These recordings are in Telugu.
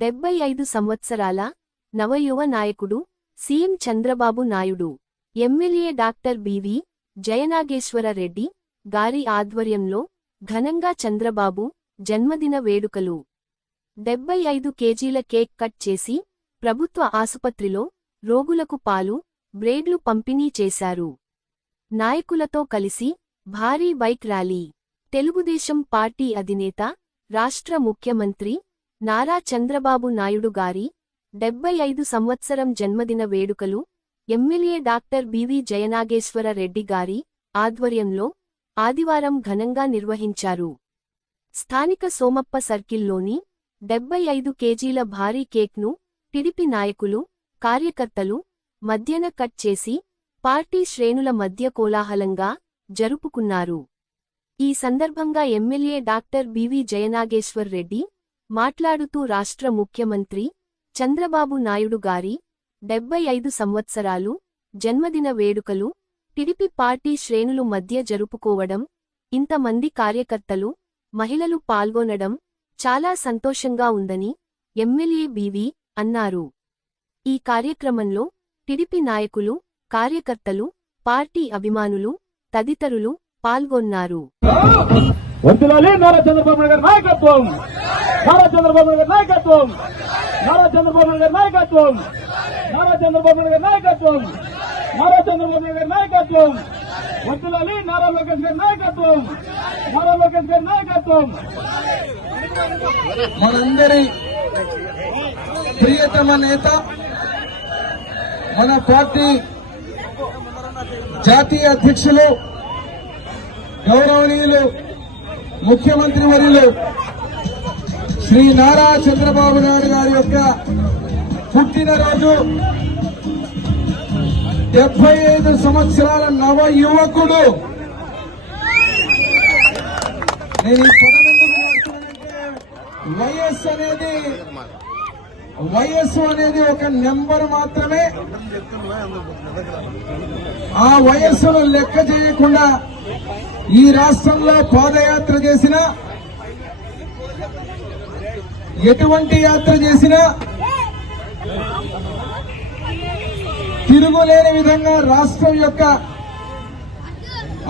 75 సంవత్సరాల నవయువ నాయకుడు CM Chandrababu Naidu MLA doctor BV Jayanageswara Reddy గారి ఆధ్వర్యంలో ఘనంగా చంద్రబాబు జన్మదిన వేడుకలు 75 కేజీల కేక్ కట్ చేసి ప్రభుత్వ ఆసుపత్రిలో రోగులకు పాలు బ్రేడ్లు పంపిణీ చేశారు. నాయకులతో కలిసి భారీ బైక్ ర్యాలీ. తెలుగుదేశం పార్టీ అధినేత రాష్ట్ర ముఖ్యమంత్రి నారా చంద్రబాబు నాయుడు గారి 75 సంవత్సరం జన్మదిన వేడుకలు MLA doctor BV Jayanageswara Reddy గారి ఆధ్వర్యంలో ఆదివారం ఘనంగా నిర్వహించారు. స్థానిక సోమప్ప సర్కిల్లోని 75 కేజీల భారీ కేక్ను టిడిపి నాయకులు, కార్యకర్తలు మధ్యన కట్ చేసి పార్టీ శ్రేణుల మధ్య కోలాహలంగా జరుపుకున్నారు. ఈ సందర్భంగా MLA doctor BV Jayanageshwar Reddy మాట్లాడుతూ రాష్ట్ర ముఖ్యమంత్రి చంద్రబాబు నాయుడు గారి 75 సంవత్సరాలు జన్మదిన వేడుకలు టిడిపి పార్టీ శ్రేణులు మధ్య జరుపుకోవడం, ఇంతమంది కార్యకర్తలు, మహిళలు పాల్గొనడం చాలా సంతోషంగా ఉందని ఎమ్మెల్యే బివి అన్నారు. ఈ కార్యక్రమంలో టిడిపి నాయకులు, కార్యకర్తలు, పార్టీ అభిమానులు తదితరులు పాల్గొన్నారు. వర్ధిల్లాలి నారా చంద్రబాబు నాయుడు గారి నాయకత్వం, నారా చంద్రబాబు నాయుడు గారి నాయకత్వం, నారా చంద్రబాబు నాయుడు గారి నాయకత్వం, నారా చంద్రబాబు నాయుడు గారి నాయకత్వం, నారా చంద్రబాబు నాయుడు గారి నాయకత్వం. వర్ధిల్లాలి నారా లోకేష్ గారి నాయకత్వం, నారా లోకేష్ గారి నాయకత్వం. మనందరి ప్రియతమ నేత, మన పార్టీ జాతీయ అధ్యక్షులు, గౌరవనీయులు ముఖ్యమంత్రి వర్యులు శ్రీ నారా చంద్రబాబు నాయుడు గారి యొక్క పుట్టినరోజు 75 సంవత్సరాల నవ యువకుడు. నేను ఈ పదం ఎందుకు వాడుతున్నానంటే వయస్సు అనేది ఒక నెంబర్ మాత్రమే. ఆ వయస్సును లెక్క చేయకుండా ఈ రాష్ట్రంలో పాదయాత్ర చేసినా, ఎటువంటి యాత్ర చేసినా తిరుగులేని విధంగా రాష్ట్రం యొక్క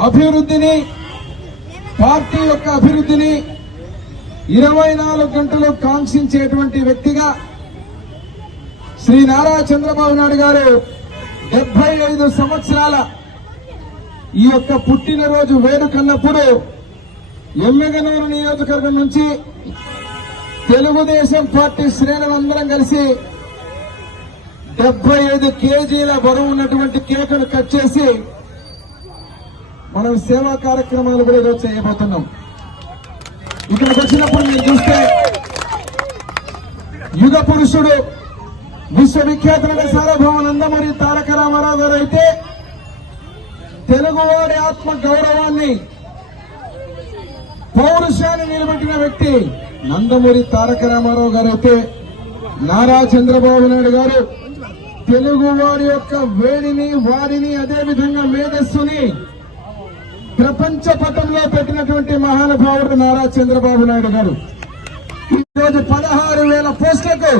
అభివృద్ధిని, పార్టీ యొక్క అభివృద్ధిని 24 గంటలు కాంక్షించేటువంటి వ్యక్తిగా శ్రీ నారా చంద్రబాబు నాయుడు గారు 75 సంవత్సరాల ఈ యొక్క పుట్టినరోజు వేడుకన్నప్పుడు ఎమ్మెగనూరు నియోజకవర్గం నుంచి తెలుగుదేశం పార్టీ శ్రేణులందరం కలిసి 75 కేజీల బరువు ఉన్నటువంటి కేకును కట్ చేసి మనం సేవా కార్యక్రమాలు కూడా ఈరోజు చేయబోతున్నాం. ఇక్కడికి వచ్చినప్పుడు మీరు చూస్తే యుగ పురుషుడు, విశ్వవిఖ్యాత నట సార్వభౌమ నందమూరి తారక రామారావు గారు అయితే తెలుగువారి ఆత్మ గౌరవాన్ని, పౌరుషాన్ని నిలబెట్టిన వ్యక్తి నందమూరి తారక రామారావు గారు అయితే, నారా చంద్రబాబు నాయుడు గారు తెలుగువారి యొక్క వేడిని, వారిని, అదేవిధంగా మేధస్సుని ప్రపంచ పటంలో పెట్టినటువంటి మహానుభావుడు నారా చంద్రబాబు నాయుడు గారు. ఈరోజు 16,000 పోస్టులకు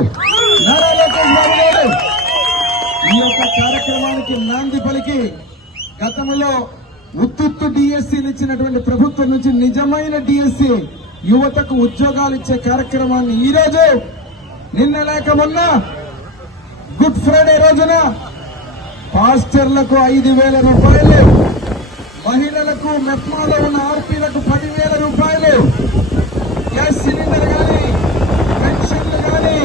నారా లోకేష్ బాబు గారు ఈ యొక్క కార్యక్రమానికి నాంది పలికి గతంలో ఉత్తుత్తు డిఎస్సీలు ఇచ్చినటువంటి ప్రభుత్వం నుంచి నిజమైన డిఎస్సీ, యువతకు ఉద్యోగాలు ఇచ్చే కార్యక్రమాన్ని ఈరోజు నిన్న లేక మొన్న గుడ్ ఫ్రైడే రోజున పాస్టర్లకు 5,000 రూపాయలు, మహిళలకు మెప్మాలో ఉన్న ఆర్పీలకు 10,000 రూపాయలు, గ్యాస్ సిలిండర్ కానీ, పెన్షన్లు కానీ,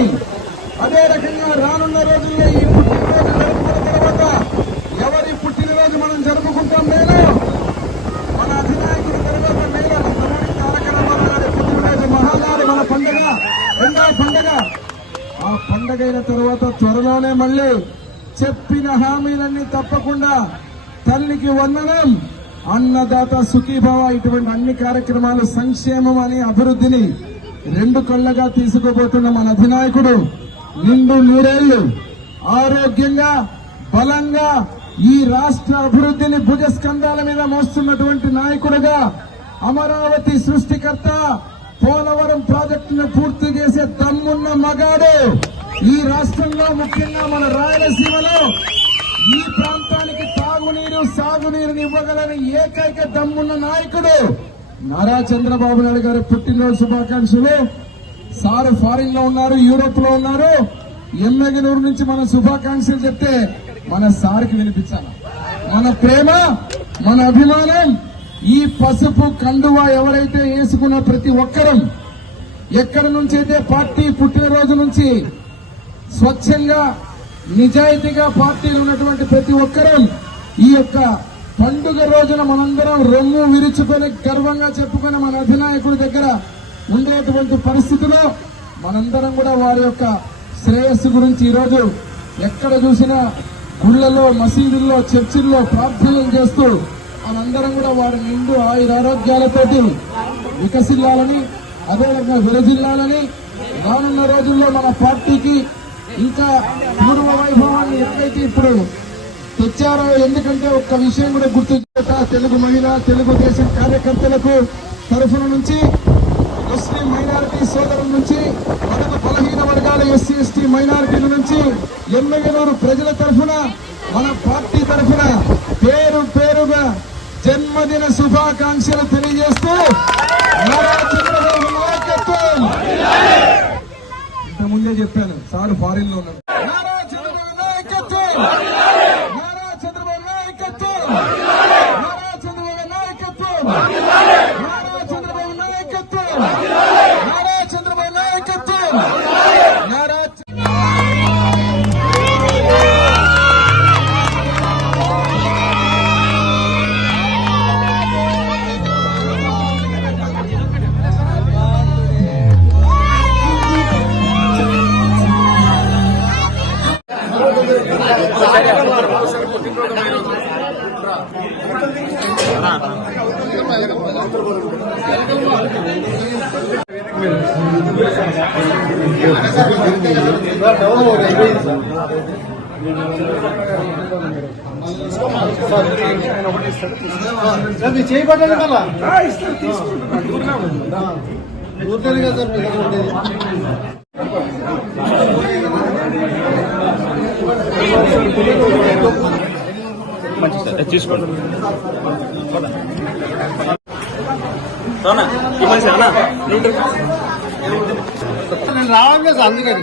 అదే రకంగా రానున్న రోజుల్లో ఈ పుట్టినరోజు జరుపుకున్న తర్వాత ఎవరి పుట్టినరోజు మనం జరుపుకుంటాం మేలో, మన అధినాయకుడి తర్వాత మేలో నందమూరి తారక రామారావు గారి పుట్టినరోజు మహానాడు మన పండుగ, రెండవ పండుగ. ఆ పండుగ అయిన తర్వాత త్వరలోనే మళ్ళీ చెప్పిన హామీలన్నీ తప్పకుండా తల్లికి వందనం, అన్నదాత సుఖీభవ, ఇటువంటి అన్ని కార్యక్రమాలు సంక్షేమం అని అభివృద్ధిని 2 కళ్ళగా తీసుకోబోతున్న మన అధినాయకుడు నిండు 100 ఏళ్లు ఆరోగ్యంగా, బలంగా ఈ రాష్ట్ర అభివృద్ధిని భుజస్కంధాల మీద మోస్తున్నటువంటి నాయకుడుగా, అమరావతి సృష్టికర్త, పోలవరం ప్రాజెక్టును పూర్తి చేసే దమ్మున్న మగాడు ఈ రాష్ట్రంలో, ముఖ్యంగా మన రాయలసీమలో ఈ ప్రాంతానికి తాగునీరు సాగునీరుని ఇవ్వగలని ఏకైక దమ్మున్న నాయకుడు నారా చంద్రబాబు నాయుడు గారి పుట్టినరోజు శుభాకాంక్షలు. సార్ ఫారిన్ లో ఉన్నారు, యూరోప్ లో ఉన్నారు. ఎమ్మెగనూరు నుంచి మన శుభాకాంక్షలు చెప్తే మన సార్కి వినిపించాలి. మన ప్రేమ, మన అభిమానం, ఈ పసుపు కండువా ఎవరైతే వేసుకున్న ప్రతి ఒక్కరం, ఎక్కడి నుంచి అయితే పార్టీ పుట్టినరోజు నుంచి స్వచ్ఛంగా నిజాయితీగా పార్టీలు ఉన్నటువంటి ప్రతి ఒక్కరం ఈ యొక్క పండుగ రోజున మనందరం రొమ్ము విరుచుకొని గర్వంగా చెప్పుకున్న మన అధినాయకుడి దగ్గర ఉండేటువంటి పరిస్థితిలో మనందరం కూడా వారి యొక్క శ్రేయస్సు గురించి ఈరోజు ఎక్కడ చూసినా గుళ్లలో, మసీదుల్లో, చర్చిల్లో ప్రార్థనలు చేస్తూ మనందరం కూడా వారి నిండు ఆయురారోగ్యాలతోటి వికసిల్లాలని, అదేవిధంగా విరజిల్లాలని, రానున్న రోజుల్లో మన పార్టీకి ఇంకా పూర్వ వైభవాన్ని ఎక్కడైతే ఇప్పుడు తెచ్చారో. ఎందుకంటే ఒక్క విషయం కూడా గుర్తు చేస్తా, తెలుగు మహిళ, తెలుగుదేశం కార్యకర్తలకు తరఫున నుంచి, ముస్లిం మైనారిటీ సోదరుల నుంచి, బడుగు బలహీన వర్గాల ఎస్సీ ఎస్టీ మైనారిటీల నుంచి, ఎమ్మెగనూరు ప్రజల తరఫున, మన పార్టీ తరఫున పేరు పేరుగా జన్మదిన శుభాకాంక్షలు తెలియజేస్తూ నారా చంద్రబాబు నాయకత్వం. ఇంతకుముందే చెప్పాను, సార్ ఫారిన్ లో ఉన్నారు. నారా చంద్రబాబు నాయకత్వం, నారా చంద్రబాబు నాయకత్వం, నారా చంద్రబాబు నాయకత్వం, నారా చంద్రబాబు నాయకత్వం, నారా చంద్రబాబు నాయకత్వం, నారా చేయబడ్డాను కదా ఊరికే కదా సార్ తీసుకోండి. నేను రావాలి కదా అందుకని